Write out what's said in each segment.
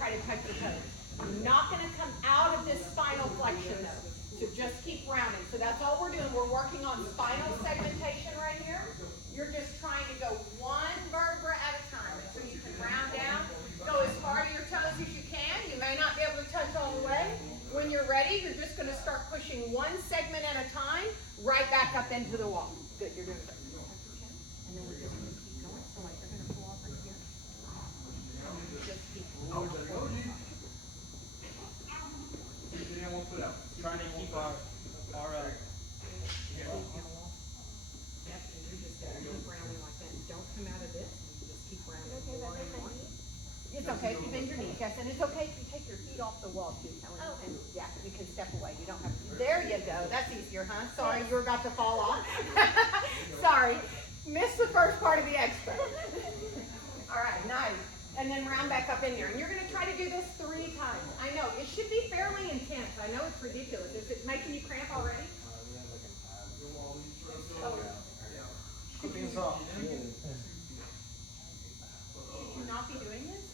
try to touch your toes. You're not going to come out of this spinal flexion though. So just keep rounding. So that's all we're doing. We're working on spinal segmentation right here. You're just trying to go one vertebra at a time. So you can round down. Go as far to your toes as you can. You may not be able to touch all the way. When you're ready, you're just going to start pushing one segment at a time right back up into the wall. Good, you're doing great. And then we're just going to keep going. So like you're going to pull off right here. Just keep going. Trying to keep our don't come out of this. Just keep rounding. It's okay if you bend your knees, yes, and it's okay if you take your feet off the wall too, Helen. Oh. And yeah, you can step away. You don't have to. There you go. That's easier, huh? Sorry, you were about to fall off. Sorry, missed the first part of the expo. All right, nice. And then round back up in there. And you're going to try to do this 3 times. I know, it should be fairly intense. I know it's ridiculous. Is it making you cramp already? Oh. Should you not be doing this?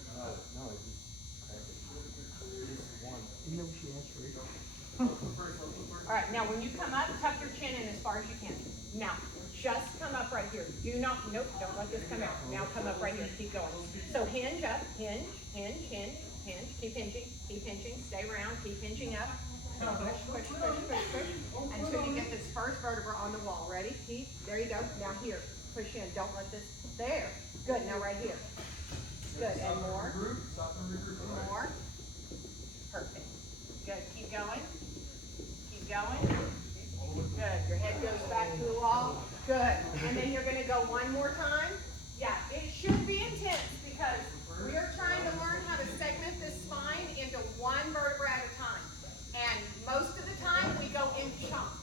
No, it's just one. Even though she asked for it. All right, now when you come up, tuck your chin in as far as you can. Now, just come up right here. Do not, nope, don't let this come out. Now come up right here. Keep going. So hinge up, hinge, hinge, hinge, hinge. Keep hinging, stay round, keep hinging up. Push, push, push, push, push. Until you get this first vertebra on the wall. Ready? Keep, there you go. Now here, push in. Don't let this, there. Good, now right here. Good, and more. More. Perfect. Good, keep going. Keep going. Good, your head goes back to the wall. Good, and then you're going to go one more time. Yeah, it should be intense because we are trying to learn how to segment this spine into one vertebra at a time. And most of the time we go in chunks.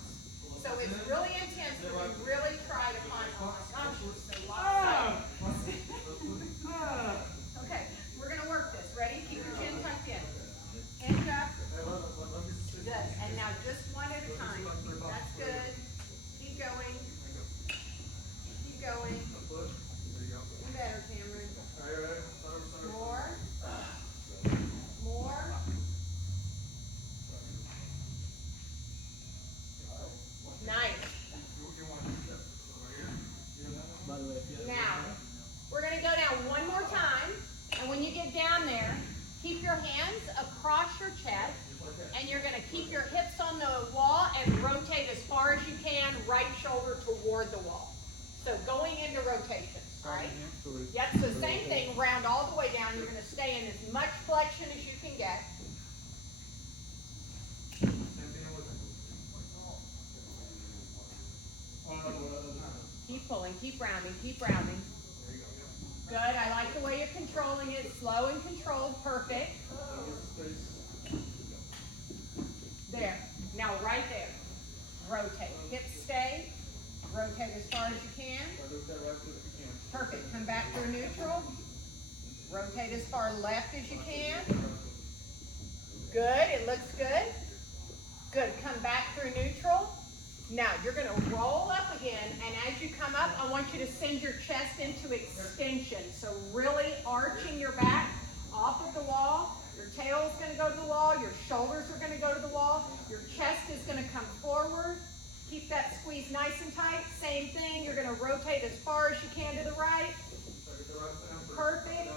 So it's really intense, but we really try to find, oh my gosh, there's a lot of okay, we're going to work this. Ready? Keep your chin tucked in. Hinge up. Good. And now just one at a time. That's good. Keep going. Keep going. Do better, Cameron. More. More. Nice. Now, we're going to go down one more time. And when you get down there, keep your hands across your chest. And you're going to keep your hips on the wall and rotate as far as you can, right shoulder toward the wall. So going into rotation, right? Yep, so same thing, round all the way down. You're going to stay in as much flexion as you can get. Keep pulling, keep rounding, keep rounding. Good, I like the way you're controlling it. Slow and controlled, perfect. There. Now right there. Rotate. Hips stay. Rotate as far as you can. Perfect. Come back through neutral. Rotate as far left as you can. Good. It looks good. Good. Come back through neutral. Now you're going to roll up again, and as you come up, I want you to send your chest into extension. So really arching your back off of the wall. Your tail is going to go to the wall. Your shoulders are going to go to the wall. Your chest is going to come forward. Keep that squeeze nice and tight. Same thing. You're going to rotate as far as you can to the right. Perfect.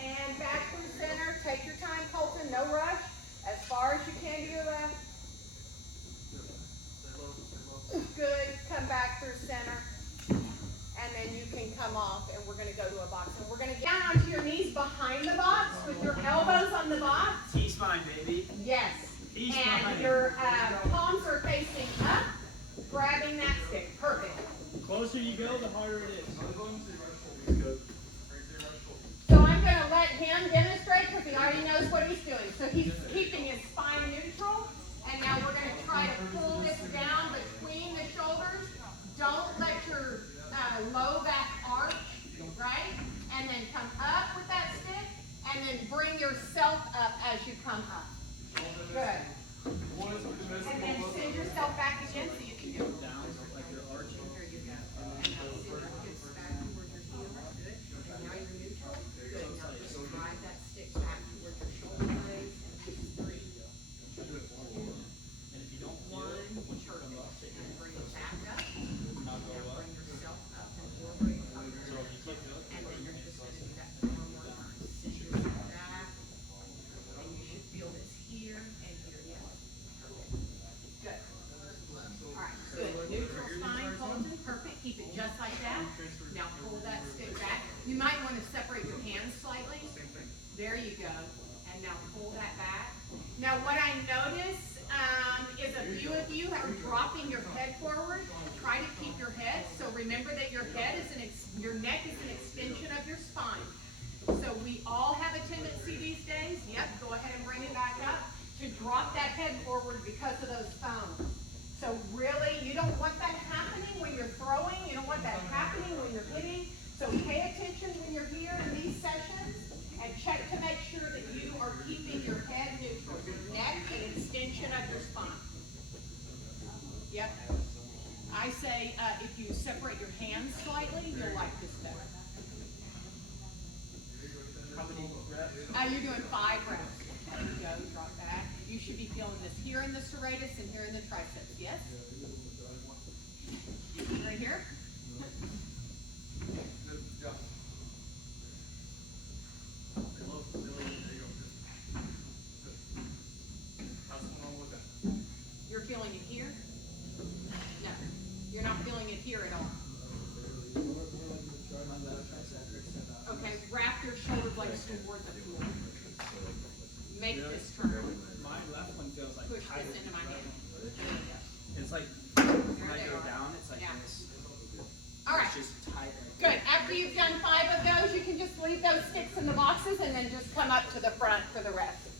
And back through center. Take your time, Colton. No rush. As far as you can to the left. Good. Come back through center. And then you can come off, and we're going to go to a box. And we're going to get down onto your knees behind the box with your elbows on the box. T-spine, baby. Yes. T-spine. And your palms are facing up, grabbing that stick. Perfect. The closer you go, the harder it is. So I'm going to let him demonstrate because he already knows what he's doing. So he's keeping his spine neutral. And now we're going to try to pull this down between the shoulders. Don't let your low back arch, right? And then come up with that stick, and then bring yourself up as you come up. Good. And then send yourself back again so you can do it. Down, like you're arching. There you go. And now send your hips back towards your heel. Good. And now you're neutral. Good. Now just drive that stick back towards your You might want to separate your hands slightly. There you go. And now pull that back. Now what I notice is a few of you are dropping your head forward. Try to keep your head. So remember that your head is your neck is an extension of your spine. So we all have a tendency these days. Yep, go ahead and bring it back up to drop that head forward because of those phones. So really, you don't want that happening when you're throwing. You don't want that happening when you're hitting. So pay attention when you're here in these sessions and check to make sure that you are keeping your head neutral. Your neck an extension of your spine. Yep. I say if you separate your hands slightly, you'll like this better. How many reps? You're doing 5 reps. There you go, drop back. You should be feeling this here in the serratus and here in the triceps, yes? Right here? You're feeling it here? No, you're not feeling it here at all. Okay, wrap your shoulder blades toward the floor. Make this turn. My left one feels like Push tighter this into than my the hand. other one. There you go. It's like when There I they go are. down, it's like Yeah. this. All right. It's just tight. Like Good. After you've done 5 of those, you can just leave those sticks in the boxes and then just come up to the front for the rest.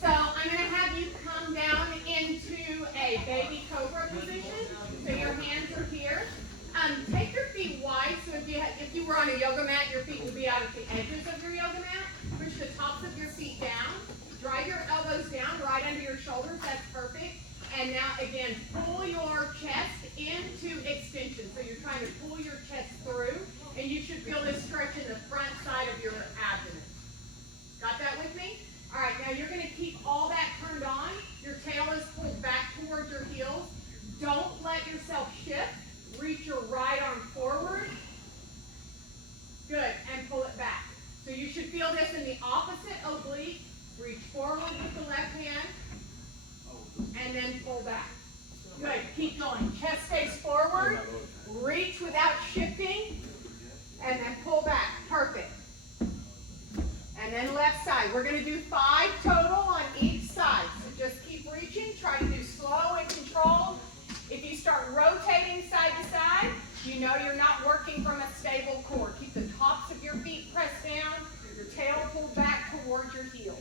So I'm going to have you come down into a baby cobra position. So your hands are here. Take your feet wide. So if you were on a yoga mat, your feet would be out at the edges of your yoga mat. Push the tops of your feet down. Drive your elbows down right under your shoulders. That's perfect. And now again, pull your chest into extension. So you're trying to pull your chest through, and you should feel this stretch in the front side of your abdomen. Got that with me? All right, now you're going to keep all that turned on. Your tail is pulled back towards your heels. Don't let yourself shift. Reach your right arm forward. Good, and pull it back. So you should feel this in the opposite oblique. Reach forward with the left hand, and then pull back. Good, keep going. Chest stays forward. Reach without shifting, and then pull back. Perfect. And then left side. We're going to do 5 total on each side. So just keep reaching. Try to do slow and controlled. If you start rotating side to side, you know you're not working from a stable core. Keep the tops of your feet pressed down, your tail pulled back towards your heels.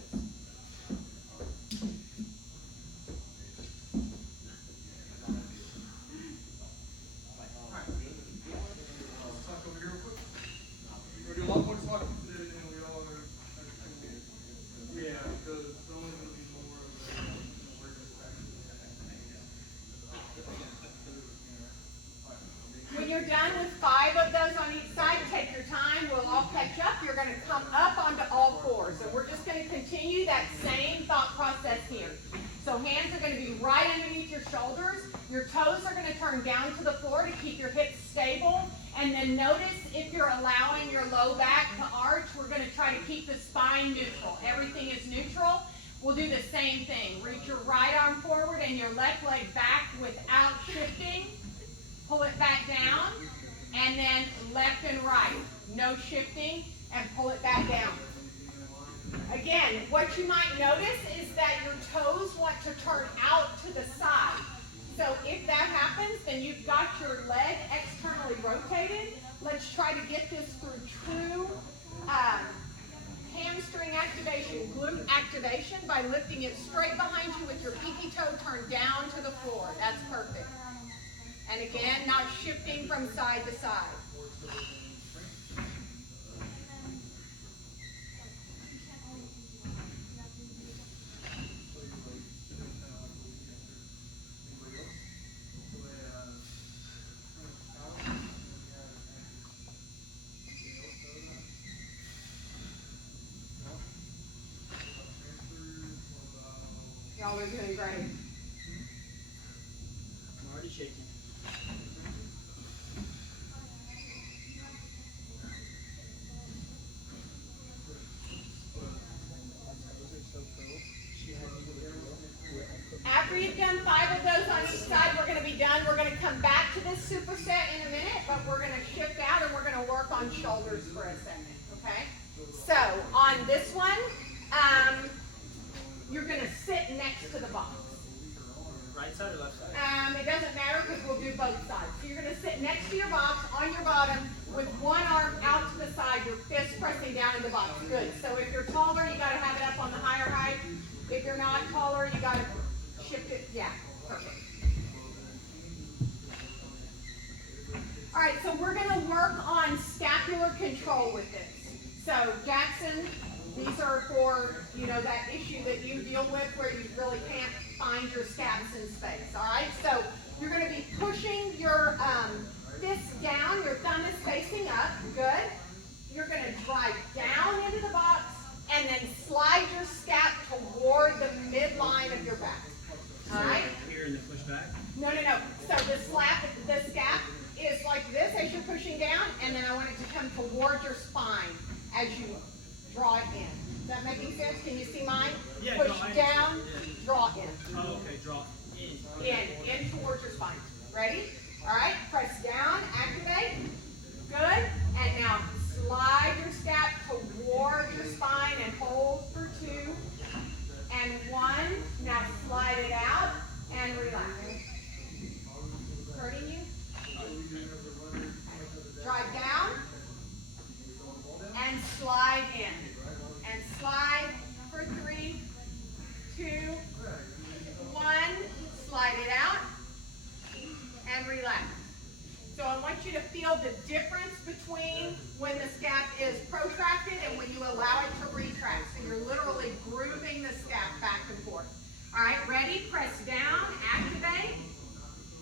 When you're done with 5 of those on each side, take your time. We'll all catch up. You're going to come up onto all 4s. So we're just going to continue that same thought process here. So hands are going to be right underneath your shoulders. Your toes are going to turn down to the floor to keep your hips stable. And then notice if you're allowing your low back to arch, we're going to try to keep the spine neutral. Everything is neutral. We'll do the same thing. Reach your right arm forward and your left leg back without shifting. Pull it back down, and then left and right. No shifting, and pull it back down. Again, what you might notice is that your toes want to turn out to the side. So if that happens, then you've got your leg externally rotated. Let's try to get this through true hamstring activation, glute activation by lifting it straight behind you with your pinky toe turned down to the floor. That's perfect. And again, not shifting from side to side. Y'all are doing great. I'm already shaking. After you've done 5 of those on each side, we're going to be done. We're going to come back to this superset in a minute, but we're going to shift out and we're going to work on shoulders for a second, okay? So on this one, you're going to sit next to the box. Right side or left side? It doesn't matter because we'll do both sides. So you're going to sit next to your box on your bottom with one arm out to the side, your fist pressing down in the box. Good. So if you're taller, you got to have it up on the higher height. If you're not taller, you got to shift it. Yeah, perfect. All right, so we're going to work on scapular control with this. So Jackson, these are for, you know, that issue that you deal with where you really can't find your scaps in space. All right, so you're going to be pushing your fist down, your thumb is facing up. Good. You're going to drive down into the box and then slide your scap toward the midline of your back. All right? Here in the push back? No. So the scap is like this as you're pushing down, and then I want it to come toward your spine as you draw it in. Is that making sense? Can you see mine? Yeah, push down, draw in. Oh, okay, draw in. In towards your spine. Ready? All right, press down, activate. Good. And now slide your scap toward your spine and hold for 2 and 1. Now slide it out and relax. Hurting you? Drive down and slide in. And slide for 3, 2, 1. Slide it out and relax. So I want you to feel the difference between when the scap is protracted and when you allow it to retract. So you're literally grooving the scap back and forth. All right, ready? Press down, activate.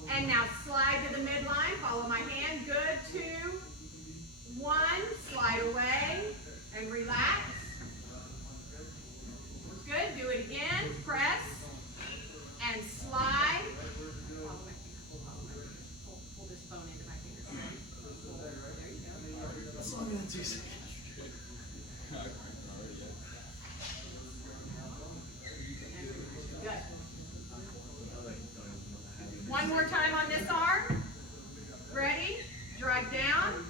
And now slide to the midline. Follow my hand. Good. 2, 1. Slide away and relax. Good. Do it again. Press and slide. Pull this bone into my finger. There you go. That's longer than 2 seconds. Good. One more time on this arm. Ready? Drive down.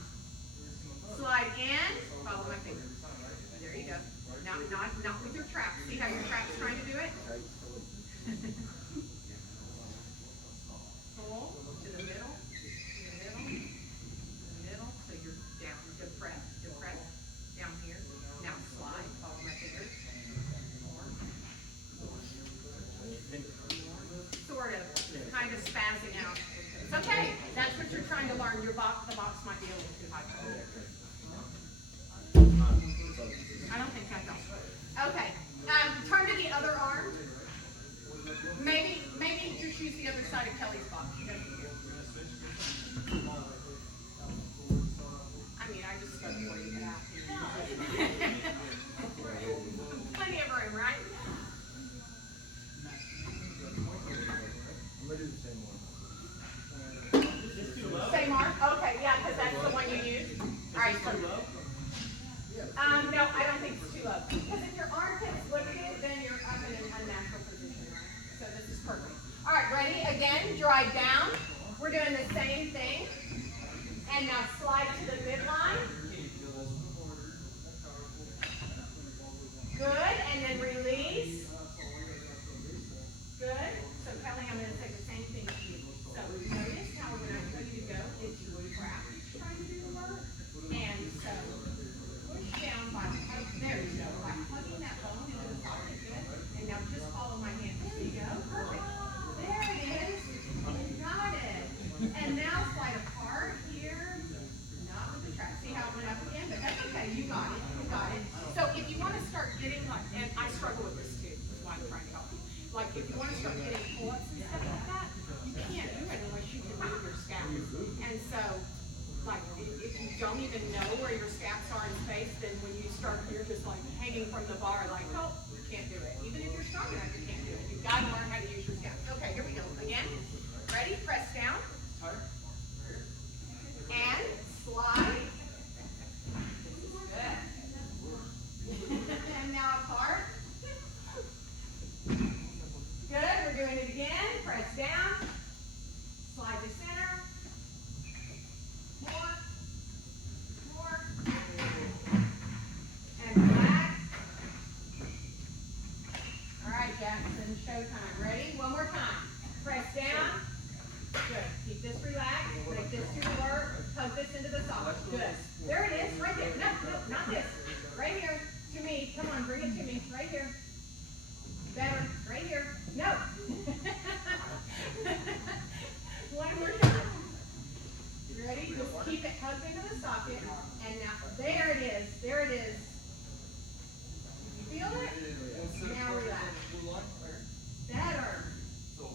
Slide in. Follow my finger. There you go. Not with your trap. See how your trap's trying to do it? Pull to the middle. So you're down. Depress. Down here. Now slide. Follow my finger. Sort of. Kind of spazzing out. It's okay. That's what you're trying to learn. The box might be a little too high. I don't think that helps. Okay. Turn to the other arm. Maybe just use the other side of Kelly's box. She doesn't care. I mean, I just stuck for you that. Plenty of room, right? I'm gonna do the same one. Same arm? Okay, yeah, because that's the one you use. All right, so. No, I don't think it's too low. Because if your armpit's lifted, then you're up in an unnatural position, right? So this is perfect. All right, ready? Again, drive down. We're doing the same thing. And now slide to the midline. Good, and then release. Good. So Kelly, I'm going to say the same thing to you. So notice how when I tell you to go, it's your trap trying to do the work. And so push down by there you go. By hugging that bone into the socket. Good. And now just follow my hand. There you go. Perfect. There it is. You got it. And now slide apart here. Not with the trap. See how it went up again? But that's okay. You got it. You got it. So if you want to start getting like, and I struggle with this too. That's why I'm trying to help you. Like if you want to start getting pull-ups and stuff like that, you can't do it unless you can move your scap. And so, like, if you don't even know where your scaps are in space, then when you start, you're just like hanging from the bar, like, oh, you can't do it. Even if you're strong enough, you can't do it. You've got to learn how to use your scaps. Okay, here we go. Again. Ready? Press down. And slide. Good. And now apart. Good. We're doing it again. Press down. Slide to center. this into the socket. Good. There it is, right there. No, no, not this. Right here. To me. Come on, bring it to me. Right here. Better. Right here. No. One more time. You ready? Just keep it hugged into the socket. And now, there it is. There it is. You feel it? Now relax. Better. So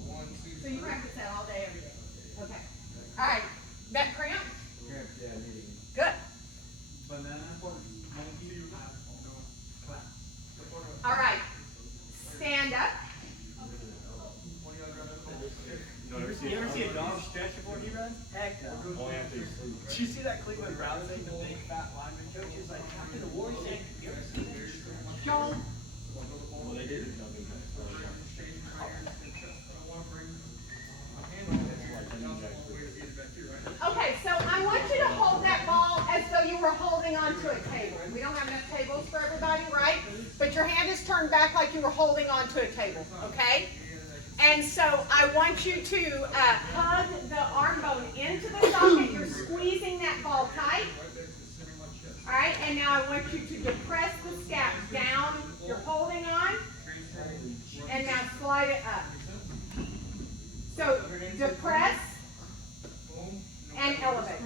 you practice that all day, every day. Okay. All right. That cramp? Yeah, Good. Banana. All right. Stand up. You ever see a dog stretch before he runs? Heck no. Did you see that Cleveland Browns thing? The big fat lineman coach is like, after the war, he said, you ever see that? Joel. Well, they did it. Okay, so I want you to hold that ball as though you were holding onto a table. We don't have enough tables for everybody, right? But your hand is turned back like you were holding onto a table, okay? And so I want you to hug the arm bone into the socket. You're squeezing that ball tight. All right, and now I want you to depress the scap down. You're holding on. And now slide it up. So depress and elevate.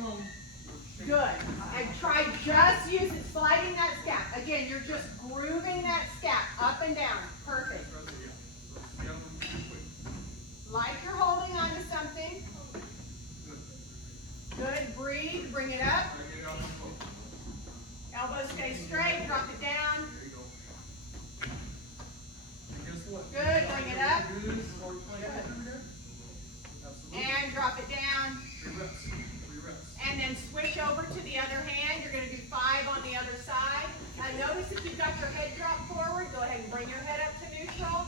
Good. And try just use it, sliding that scap. Again, you're just grooving that scap up and down. Perfect. Like you're holding on to something. Good. Breathe. Bring it up. Elbows stay straight. Drop it down. Good. Bring it up. Good. And drop it down. And then switch over to the other hand. You're going to do 5 on the other side. Notice if you've got your head dropped forward, go ahead and bring your head up to neutral.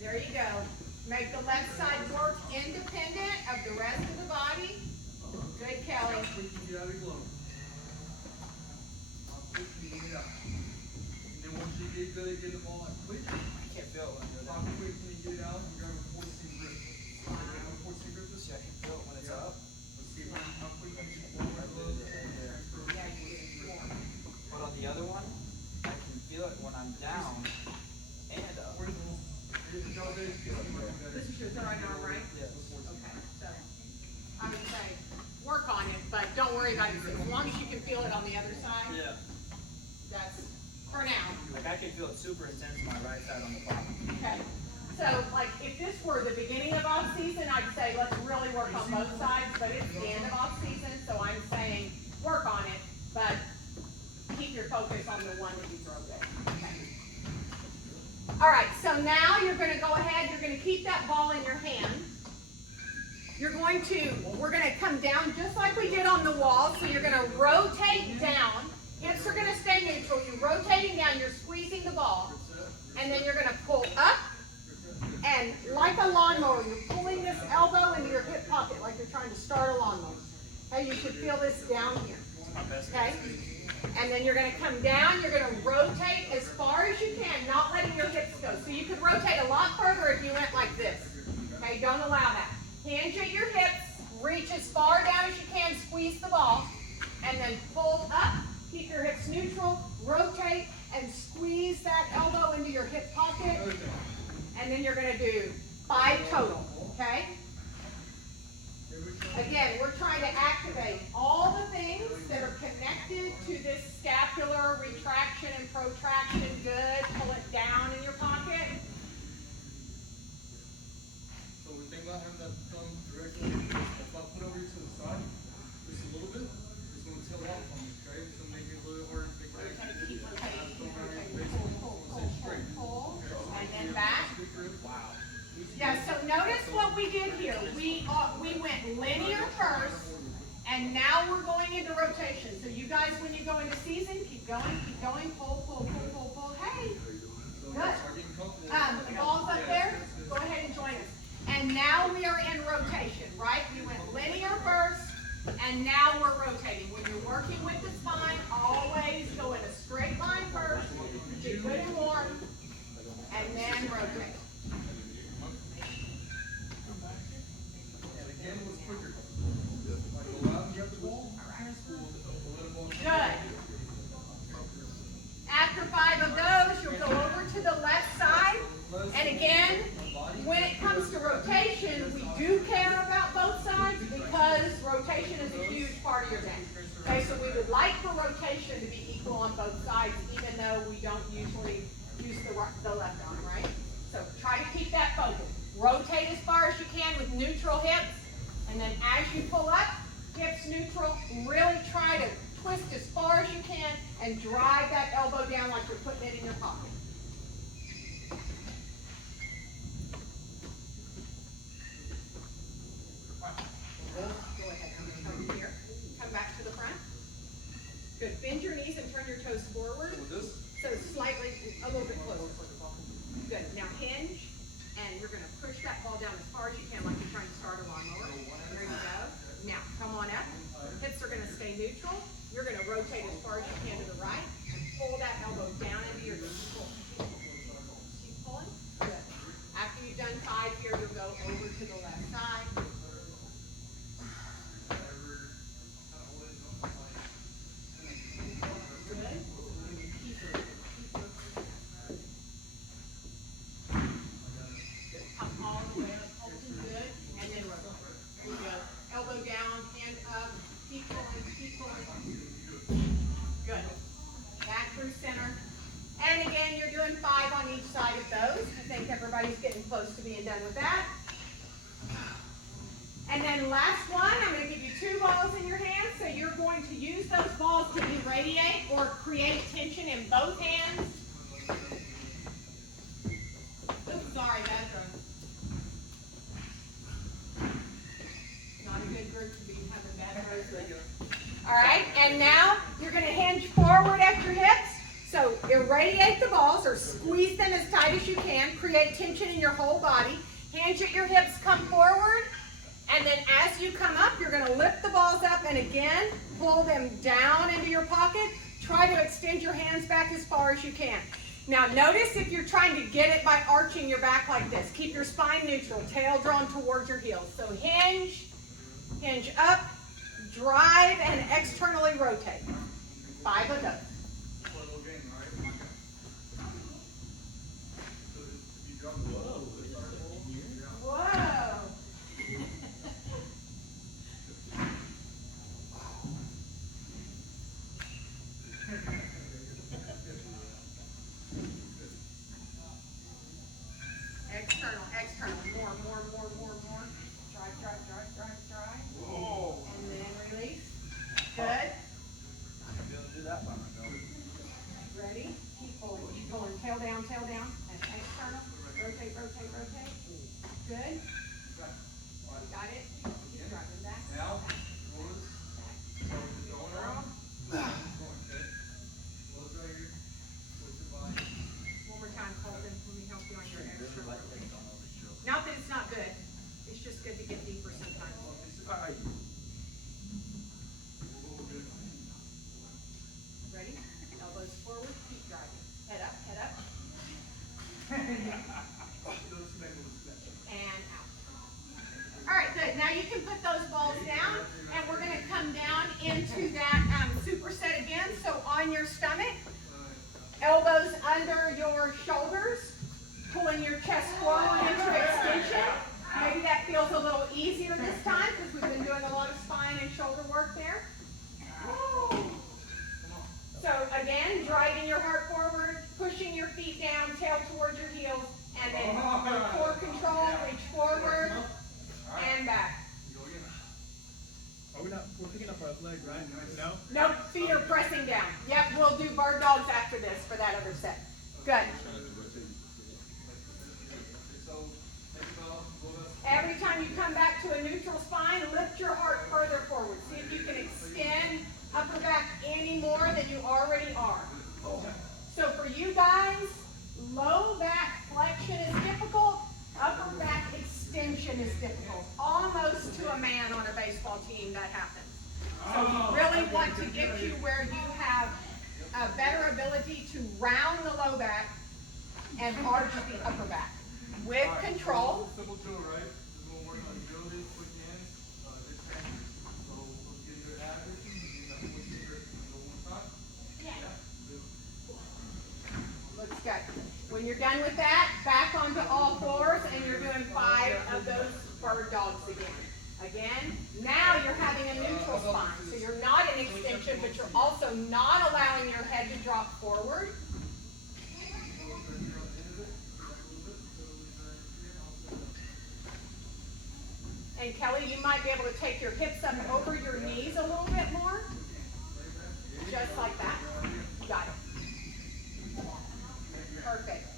There you go. Make the left side work independent of the rest of the body. Good, Kelly. I can't feel it when I go down. See, I can feel it when it's up. But on the other one, I can feel it when I'm down and up. This is your third arm, right? Yes. Okay, so I would say work on it, but don't worry about it. As long as you can feel it on the other side, Yeah. that's for now. Like I can feel it super intense on my right side on the bottom. Okay. So, like, if this were the beginning of off season, I'd say let's really work on both sides, but it's the end of off season, so I'm saying work on it, but keep your focus on the one that you throw there. Okay. All right, so now you're going to go ahead, you're going to keep that ball in your hand. We're going to come down just like we did on the wall, so you're going to rotate down. Hips are going to stay neutral. You're rotating down, you're squeezing the ball, and then you're going to pull up. And like a lawnmower, you're pulling this elbow into your hip pocket like you're trying to start a lawnmower. Okay, you should feel this down here. Okay? And then you're going to come down, you're going to rotate as far as you can, not letting your hips go. So you could rotate a lot further if you went like this. Okay, don't allow that. Hinge at your hips, reach as far down as you can, squeeze the ball, and then pull up, keep your hips neutral, rotate, and squeeze that elbow into your hip pocket. And then you're going to do 5 total, okay? Again, we're trying to activate all the things that are connected to this scapular retraction and protraction. Good. Pull it down in your pocket. So we think about having that thumb directly, if I put over you to the side, just a little bit, it's going to tilt out from you, okay? So make it a little harder to make it. Keep rotating. Keep rotating. Basically, Pull, stay straight. pull, and then back. Wow. Yeah, so notice what we did here. We went linear first, and now we're going into rotation. So you guys, when you go into season, keep going, pull, pull, pull, pull, pull. Hey, good. The ball's up there. Go ahead and join us. And now we are in rotation, right? We went linear first, and now we're rotating. When you're working with the spine, always go in a straight line first, get good and warm, and then rotate. And again, it was quicker. Like go out and grab the ball, Okay, so we would like for rotation to be equal on both sides, even though we don't usually use the left arm, right? So try to keep that focus. Rotate as far as you can with neutral hips, and then as you pull up, hips neutral, really try to twist as far as you can and drive that elbow down like you're putting it in your pocket. Go ahead, I'm going to come here. Come back to the front. Good. Bend your knees and turn your toes forward. So slightly, a little bit closer. Good. Now hinge, and you're going to push that ball down as far as you can, like you're trying to start a lawnmower. There you go. Now come on up. Hips are going to stay neutral. You're going to rotate as far as you can to the right. Pull that elbow down into your knee. Keep pulling. Good. After you've done 5 here, you'll go over to the left side. Everybody's getting close to being done with that. And then last one, I'm going to give you 2 balls in your hands. So you're going to use those balls to irradiate or create tension in both hands. Oops, sorry, that's not a good group to be having bad throws with. All right, and now you're going to hinge forward at your hips. So irradiate the balls or squeeze them as tight as you can. Create tension in your whole body. Hinge at your hips, come forward. And then as you come up, you're going to lift the balls up and again, pull them down into your pocket. Try to extend your hands back as far as you can. Now notice if you're trying to get it by arching your back like this. Keep your spine neutral, tail drawn towards your heels. So hinge up, drive, and externally rotate. 5 of those. Whoa! External, more. Drive. Whoa. And then release. Good. I'll be able to do that by myself. Ready? Keep pulling. Tail down. And external. Rotate. Good. Got it? Keep driving back. Now, One more time, Colton. Let me help you on your external. Not that it's not good. It's just good to get deeper sometimes. Ready? Elbows forward. Keep driving. Head up. And out. All right, good. Now you can put those balls down, and we're going to come down into that superset again. So on your stomach, elbows under your shoulders, pulling your chest forward into extension. Maybe that feels a little easier this time because we've been doing a lot of spine and shoulder work there. So again, driving your heart forward, pushing your feet down, tail towards your heels, and then core control, reach forward and back. We're picking up our leg, right? No? Nope, feet are pressing down. Yep, we'll do bird dogs after this for that other set. Good. Every time you come back to a neutral spine, lift your heart further forward. See if you can extend upper back any more than you already are. So for you guys, low back flexion is difficult. Upper back extension is difficult. Almost to a man on a baseball team that happens. So we really want to get you where you have a better ability to round the low back and arch the upper back. With control. Simple drill, right? This is what we're working on. Agility, quick hands, extension. So let's get your average. Go one time. Yeah. Looks good. When you're done with that, back onto all fours, and you're doing 5 of those bird dogs again. Again, now you're having a neutral spine, so you're not in extension. but you're also not allowing your head to drop forward. And Kelly, you might be able to take your hips up over your knees a little bit more. Just like that. Got it. Perfect.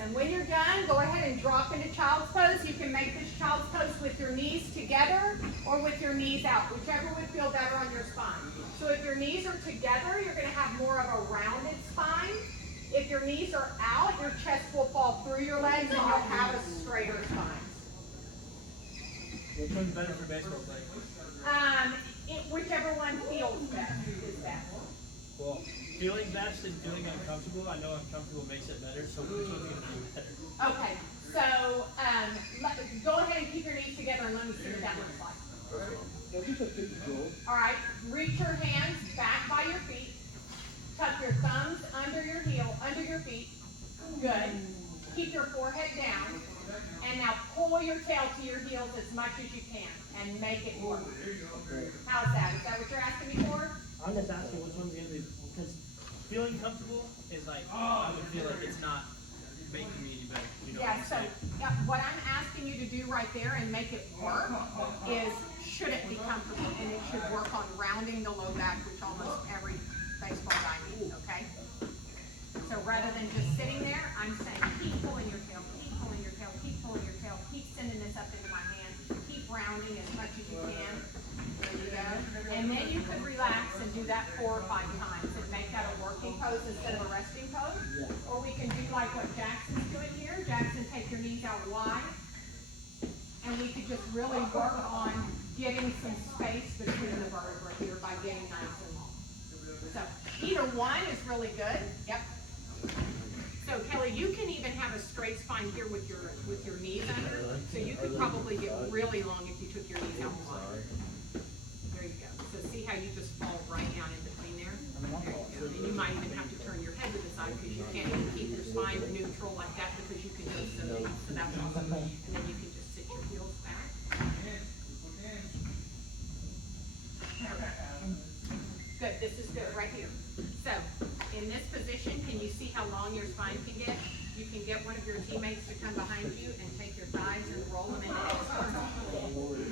And when you're done, go ahead and drop into child's pose. You can make this child's pose with your knees together or with your knees out, whichever would feel better on your spine. So if your knees are together, you're going to have more of a rounded spine. If your knees are out, your chest will fall through your legs and you'll have a straighter spine. Which one's better for baseball playing? Whichever one feels best is best. Well, feeling best and doing uncomfortable. I know uncomfortable makes it better, so which one's going to be better? Okay, so go ahead and keep your knees together and let me see what that looks like. All right, reach your hands back by your feet. Tuck your thumbs under your heel, under your feet. Good. Keep your forehead down. And now pull your tail to your heels as much as you can and make it work. How's that? Is that what you're asking me for? I'm just asking which one's going to be, because feeling comfortable is like, I would feel like it's not making me any better. You know Yeah, so what I'm asking you to do right there and make it work is, should it be comfortable, and it should work on rounding the low back, which almost every baseball guy needs, okay? So rather than just sitting there, I'm saying keep pulling your tail, keep pulling your tail, keep pulling your tail, keep sending this up into my hand, keep rounding as much as you can. There you go. And then you could relax and do that 4 or 5 times and make that a working pose instead of a resting pose. Or we can do like what Jackson's doing here. Jackson, take your knees out wide. And we could just really work on getting some space between the vertebrae here by getting nice and long. So either one is really good. Yep. So Kelly, you can even have a straight spine here with your knees under. So you could probably get really long if you took your knees out wide. There you go. So see how you just fall right down in between there? There you go. And you might even have to turn your head to the side because you can't even keep your spine neutral like that because you can go so deep. So that's awesome. And then you can just sit your heels back. Good. This is good right here. So in this position, can you see how long your spine can get? You can get one of your teammates to come behind you and take your thighs and roll them into external.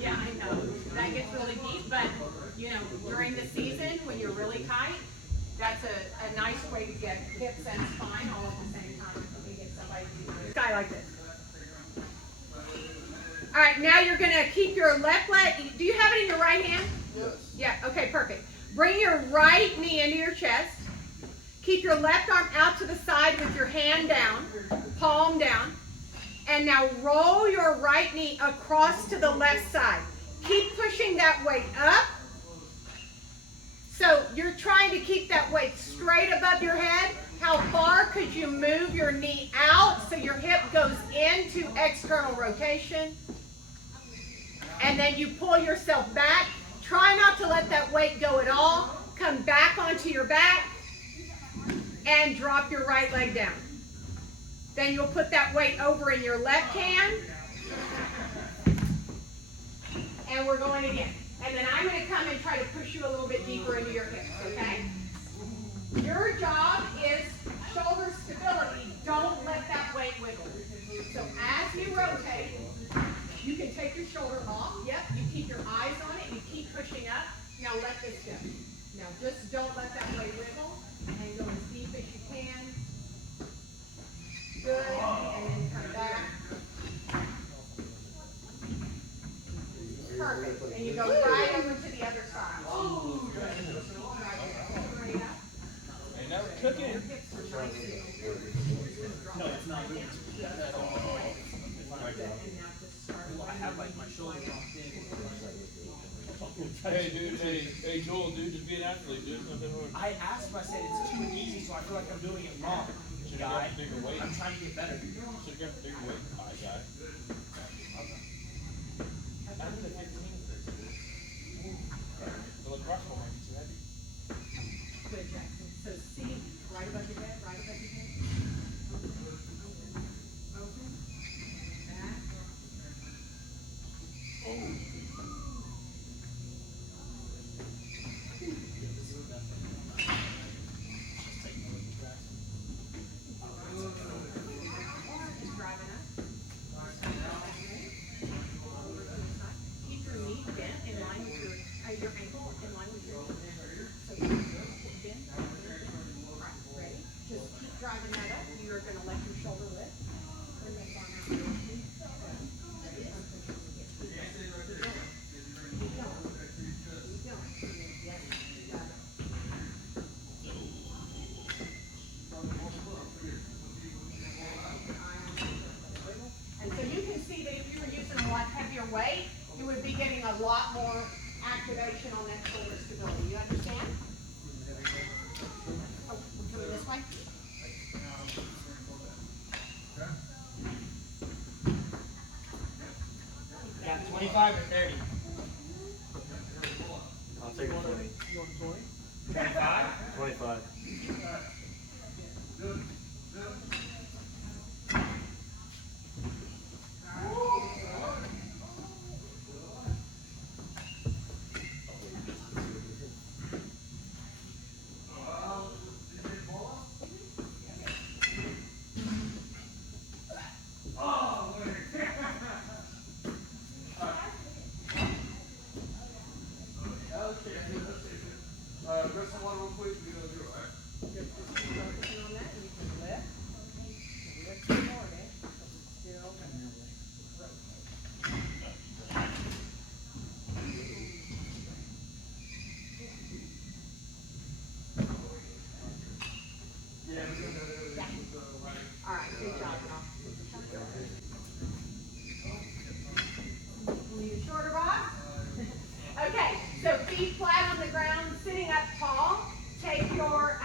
Yeah, I know. That gets really deep, but you know, during the season when you're really tight, that's a nice way to get hips and spine all at the same time. You can get somebody to do this guy like this. All right, now you're gonna keep your left leg. Do you have it in your right hand? Yes. Yeah, okay, perfect. Bring your right knee into your chest. Keep your left arm out to the side with your hand down, palm down. And now roll your right knee across to the left side. Keep pushing that weight up. So you're trying to keep that weight straight above your head. How far could you move your knee out so your hip goes into external rotation? And then you pull yourself back. Try not to let that weight go at all. Come back onto your back and drop your right leg down. Then you'll put that weight over in your left hand. And we're going again. And then I'm going to come and try to push you a little bit deeper into your hips, okay? Your job is shoulder stability. Don't let that weight wiggle. So as you rotate, you can take your shoulder off. Yep, you keep your eyes on it. You keep pushing up. Now let this go. Now just don't let that weight wiggle. And go as deep as you can. Good. And then come back. Perfect. And you go right over to the other side. Straight up. Ain't never cooking. Your hips are nice and No, it's not moving. I have like my shoulders locked in. Hey dude, hey Joel, dude, just be an athlete, dude. Nothing hard. I asked him, I said it's too easy, so I feel like I'm doing it wrong. guy. bigger weight. I'm trying to get better. Should have got the bigger weight high guy. I did a 15 this year. The lacrosse ball might be too heavy. Good, Jackson. So see, right above your head, right above your head. Open. Back. Is driving up. Keep your knee bent in line with your ankle in line with your knee. So bend. Right, ready? Just keep driving that up. You are gonna let your shoulder lift. Bring that arm out. Keep going. Yes, you got it. And so you can see that if you were using a lot heavier weight, you would be getting a lot more activation on that shoulder stability. You understand? Oh, we're coming this way? Yeah, 25 or 30. I'll take 20. You want 20? 25? 25. Grab some water real quick. We're gonna do it, alright? Just focusing on that, and you can lift. Lift some more, okay? Still Yeah, we're gonna do it with the ladder. all right, good job, Rob. We need a shorter box. Okay, so feet flat on the ground, sitting up tall. Take your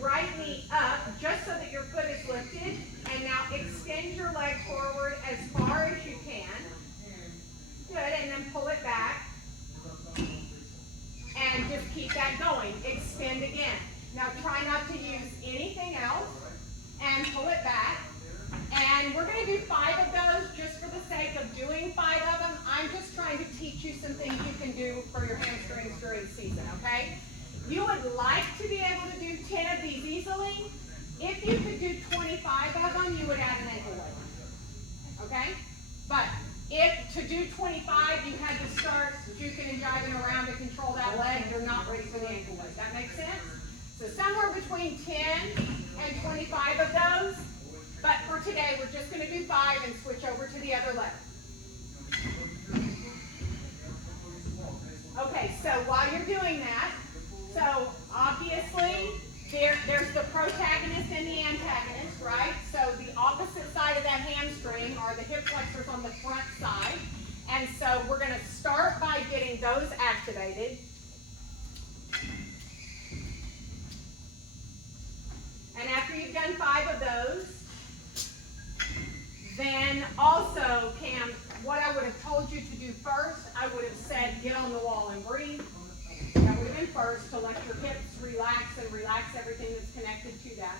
right knee up just so that your foot is lifted. And now extend your leg forward as far as you can. Good, and then pull it back. And just keep that going. Extend again. Now try not to use anything else. And pull it back. And we're going to do 5 of those just for the sake of doing 5 of them. I'm just trying to teach you some things you can do for your hamstrings during the season, okay? You would like to be able to do 10 of these easily. If you could do 25 of them, you would add an ankle weight, okay? But if to do 25, you had to start juking and jiving around to control that leg, you're not ready for the ankle weight. That makes sense? So somewhere between 10 and 25 of those. But for today, we're just going to do 5 and switch over to the other leg. Okay, so while you're doing that, so obviously there's the protagonist and the antagonist, right? So the opposite side of that hamstring are the hip flexors on the front side. And so we're going to start by getting those activated. And after you've done 5 of those, then also, Cam, what I would have told you to do first, I would have said get on the wall and breathe. That would have been first to let your hips relax and relax everything that's connected to that.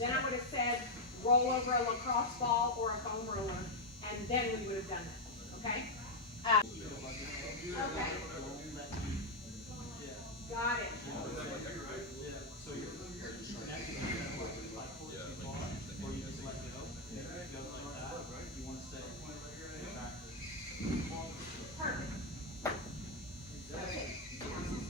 Then I would have said roll over a lacrosse ball or a foam roller, and then we would have done that, okay? Okay. Got it. Perfect. Okay.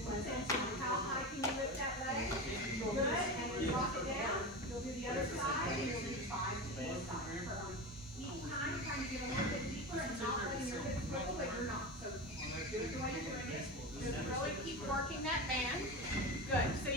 Let's answer how high can you lift that leg? Good, and then drop it down. You'll do the other side, and you'll do 5 to the side. Perfect. Each time, trying to get a little bit deeper and not letting your hips roll, but you're not. So do it the way you're doing it. Just really keep working that band. Good. So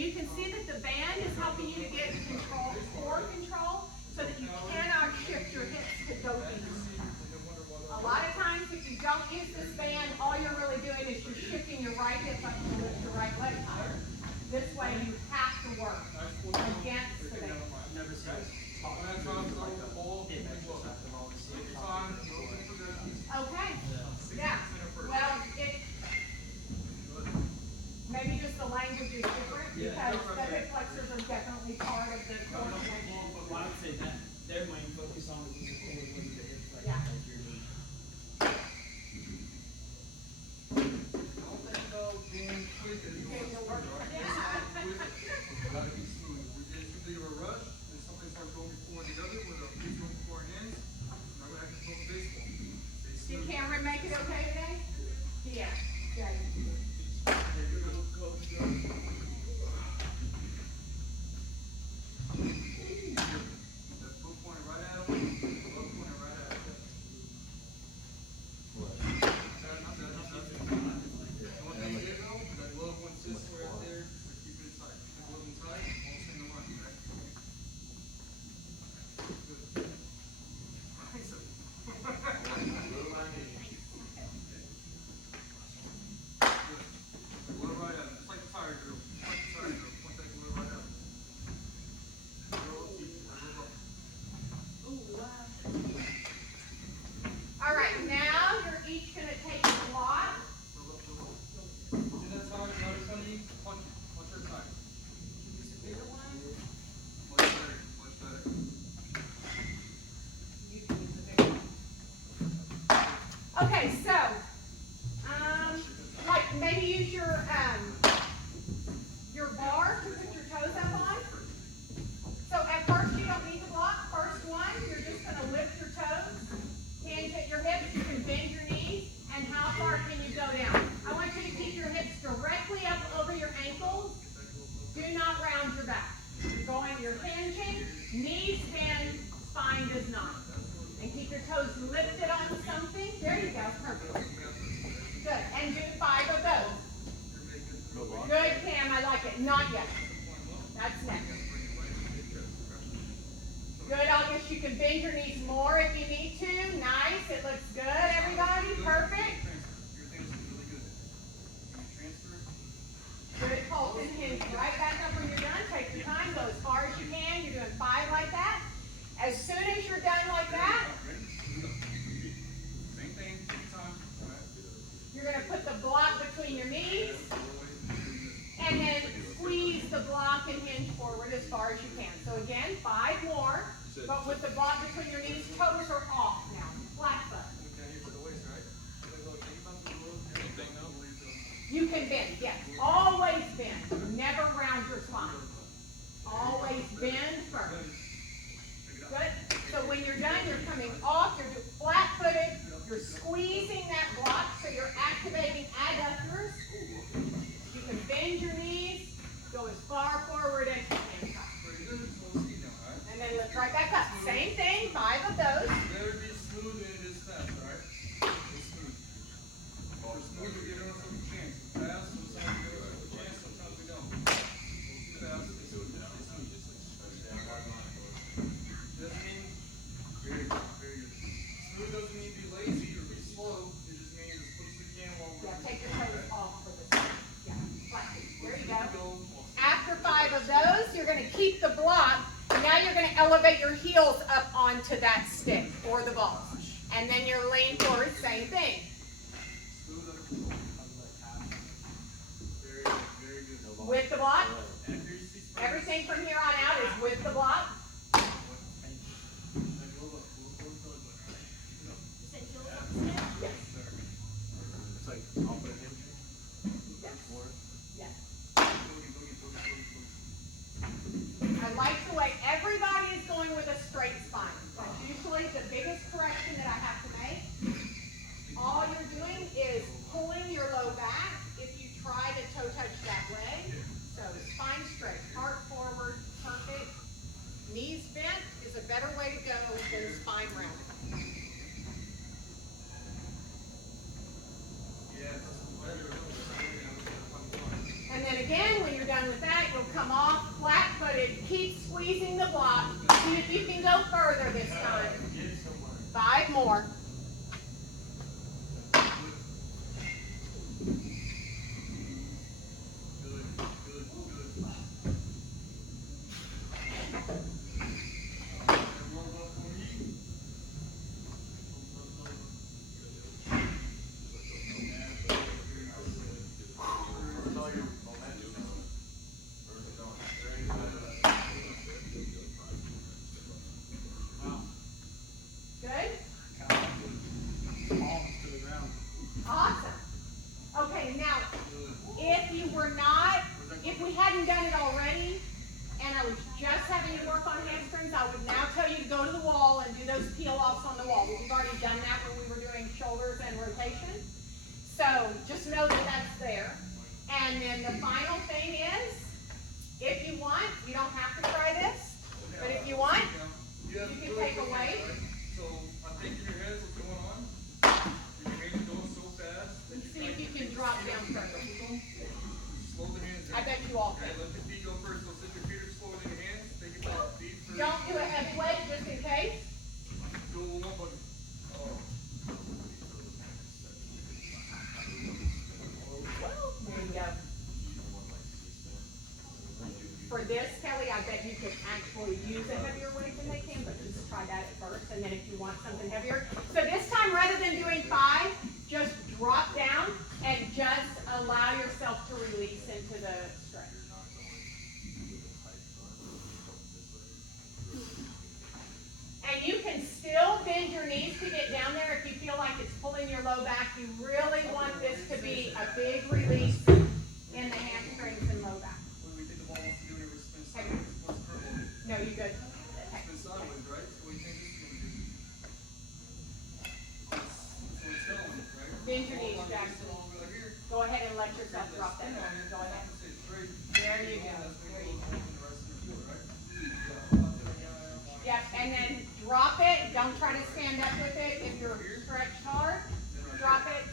say that their main focus on is the core, what is the hip flexion, Yeah. that's your knee. Don't think about being quick and doing no something, work. right? Yeah. Gotta be smooth. If it's too big of a rush, and something starts going before the other, with a piece going before our hands, we're not gonna have to throw the baseball. Stay Did smooth. Cameron make it okay today? Yeah. Good. That foot pointed right at him, glove pointed right at him. Not bad. One thing you did though, that glove went this way right there, so keep it tight. Keep the glove in tight, won't stay in the line, okay? Good. Nice. Good. Glove right at him, just like the tire drill. Just like the tire drill. Point that glove right at him. Roll up, keep it, roll up. All right, now you're each gonna take a block. Roll up, roll up. See that tire, the other side of you? Punch it. Punch your tire. Use a bigger one. Much better, much better. You can use a bigger one. Okay, so, like maybe use your bar to put your toes up on. So at first you don't need the block. First one, you're just gonna lift your toes, hands at your hips. You can bend your knees. And how far can you go down? I want you to keep your hips directly up over your ankles. Do not round your back. You're hinging, knees bend, spine does not. And keep your toes lifted on something. There you go, perfect. Good, and do 5 of those. Good, Cam, I like it. Not yet. That's next. Good, August, you can bend your knees more if you need to. Nice, it looks good, everybody. Perfect. Good, Colton, hinge right back up when you're done. Take your time, go as far as you can. You're doing 5 like that. As soon as you're done like that, Same thing, same time. you're going to put the block between your knees and then squeeze the block and hinge forward as far as you can. So again, 5 more, but with the block between your knees, toes are off now. Flat foot. You can bend, yes. Always bend. Never round your spine. Always bend first. Good. So when you're done, you're coming off. You're flat-footed. You're squeezing that block, so you're activating adductors. You can bend your knees. Go as far forward as you can. And then lift right back up. Same thing. 5 of those. Better be smooth than it is fast, alright? Be smooth. We're smooth, we give ourselves a chance. Fast, sometimes we give ourselves a chance, sometimes we don't. We'll keep fast, stay smooth. Doesn't mean, very good, very good. Smooth doesn't mean be lazy or be slow, it just means as close as we can while we're. Yeah, take your toes off for this. Yeah, flat. There you go. After 5 of those, you're going to keep the block. Now you're going to elevate your heels up onto that stick or the balls. And then you're leaning forward, same thing. Smooth under control. Very good, very good. With the block. Accuracy. Everything from here on out is with the block. Yes. It's like off of him. Yes. I like the way everybody is going with a straight spine. That's usually the biggest correction that I have to make. All you're doing is pulling your low back if you try to toe touch that leg. So spine straight, heart forward, perfect. Knees bent is a better way to go than spine round. And then again, when you're done with that, you'll come off flat-footed. Keep squeezing the block. See if you can go further this time. 5 more. So just know that that's there. And then the final thing is, if you want, you don't have to try this, but if you want, you can take a weight. So I think in your head what's going on. Your hands are going so fast. And see if you can drop down further. Slow the hands down. I bet you all Okay, can. let the feet go first. So sit your feet are slow in your hands. Take it down. Feet first. Don't do a heavy weight just in case. Do it with one body. There you go. For this, Kelly, I bet you could actually use a heavier weight than they can, but just try that at first, and then if you want something heavier. So this time, rather than doing 5, just drop down and just allow yourself to release into the stretch. And you can still bend your knees to get down there if you feel like it's pulling your low back. You really want this to be a big release in the hamstrings and low back. What do we think the ball wants to do when it spins sideways? What's the curve on it? No, you good. Spin sideways, right? So what do you think this is going to do? So it's telling it, right? Bend your knees, Hold on, Jackson. all the way like here. Go ahead and let yourself drop that down. Go ahead. There you go. There you go. Yep, and then drop it. Don't try to stand up with it. If you're stretched hard, drop it.